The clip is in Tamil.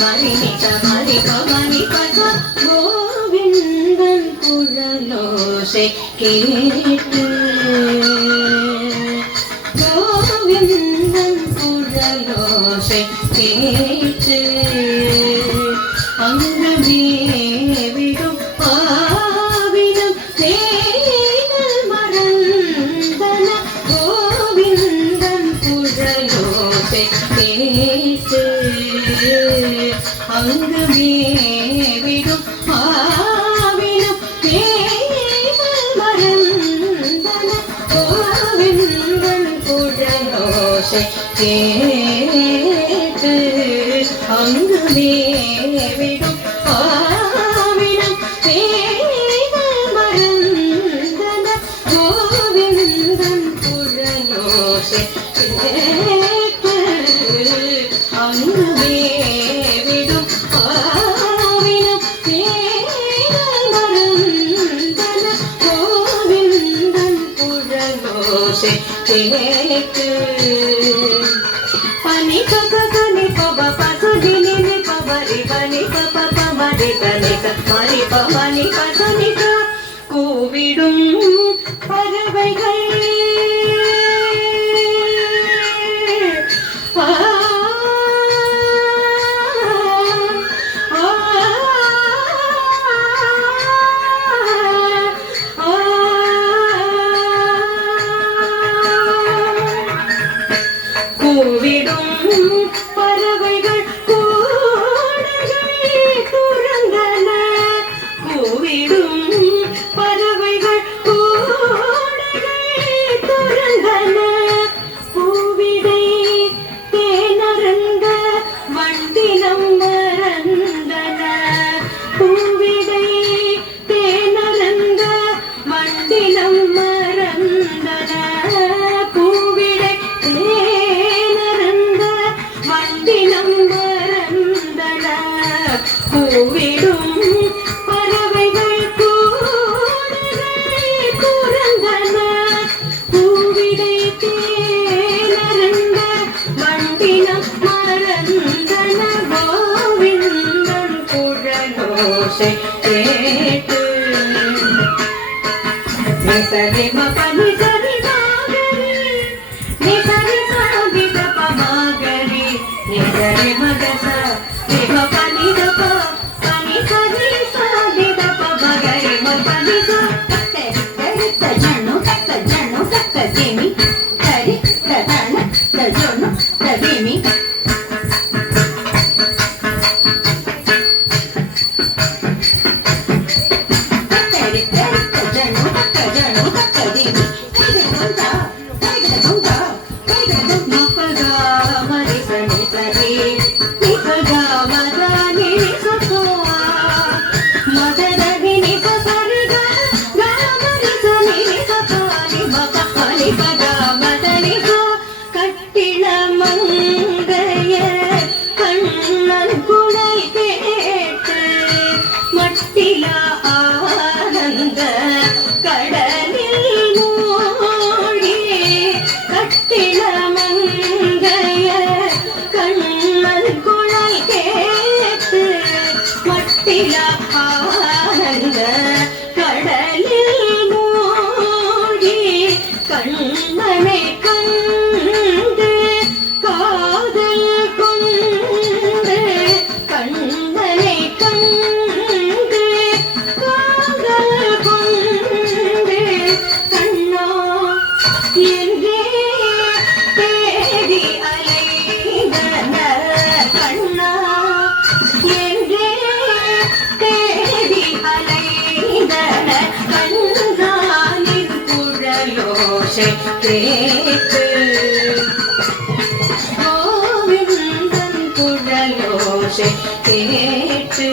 மரி நித மரி பமணி பத கோவிந்தன் குழலோசை கேட்டு கோவிந்தன் குழலோசை கேட்டு அங்கு மேவிடும் ஆவினம் தேனல் மறந்தன கோவிந்தன் குழலோசை கேட்டு அங்கு மேவிடும் ஆவினம் தேனல் மறந்தன கோவிந்தன் குழலோசை கேட்டு அங்கு மேவிடும் ஆவினம் தேனல் மறந்தன கோவிந்தன் குழலோசை கேட்டு அங்கு மேவிடும் ஆவினம் தேனல் மறந்தன கோவிந்தன் குழலோசை கேட்டு பனி பப கனி பப பசதி நினி பபரி பனி பப பமரி பனி கமரி பமனி பசனி க கூவிடும் பறவைகள் கூவிடும் பறவைகள் கூடுகள் துறந்தன கூவிடும் பறவைகள் கூடுகள் துறந்தன பூவிடை தேனறந்த வண்டினம் மறந்தன பூவிடை தேனறந்த வண்டினம் மறந்தன பூவிடை தேனறந்த வண்டினம் மறந்தன கூவிடும் பறவைகள் கூடுகள் துறந்தன பூவிடை தேனறந்த வண்டினம் மறந்தன கோவிந்தன் குழலோசை கேட்டு நிசரி மபனி சரி மாகரி நிசரி சாதி தப மாகரி நிசரி மகச நிப பனி தப பனி சரி சாதி தப மகரி மபனி ச தரி தஜனு தக்க ஜெமி தரி ததன தஜனு ததிமி தரி தரி தஜனு தக்க ஜெமி தைத குந்தா மபகா மரி சனி சரி நிபகா மதனி சதா மதனி நிப சரி க மரி சனி சதா நிபக நிபகா மதனி ச கட்டில மங்கைய கண்ணன் குணை கேட்டு மட்டில ஆனந்த கடலில் மூழ்கி கட்டில மங்கைய கண்ணன் குணை கேட்டு மட்டில ஆனந்த கடலில் மூழ்கி கண்ணனை கண்டு காதல் கொண்டு கண்ணனை கண்டு காதல் கொண்டு கண்ணா என்றே தேடி அலைந்தன கண்ணா என்றே தேடி அலைந்தன கண்ணானின் குழலோசை கேட்டு கோவிந்தன் குழலோசை கேட்டு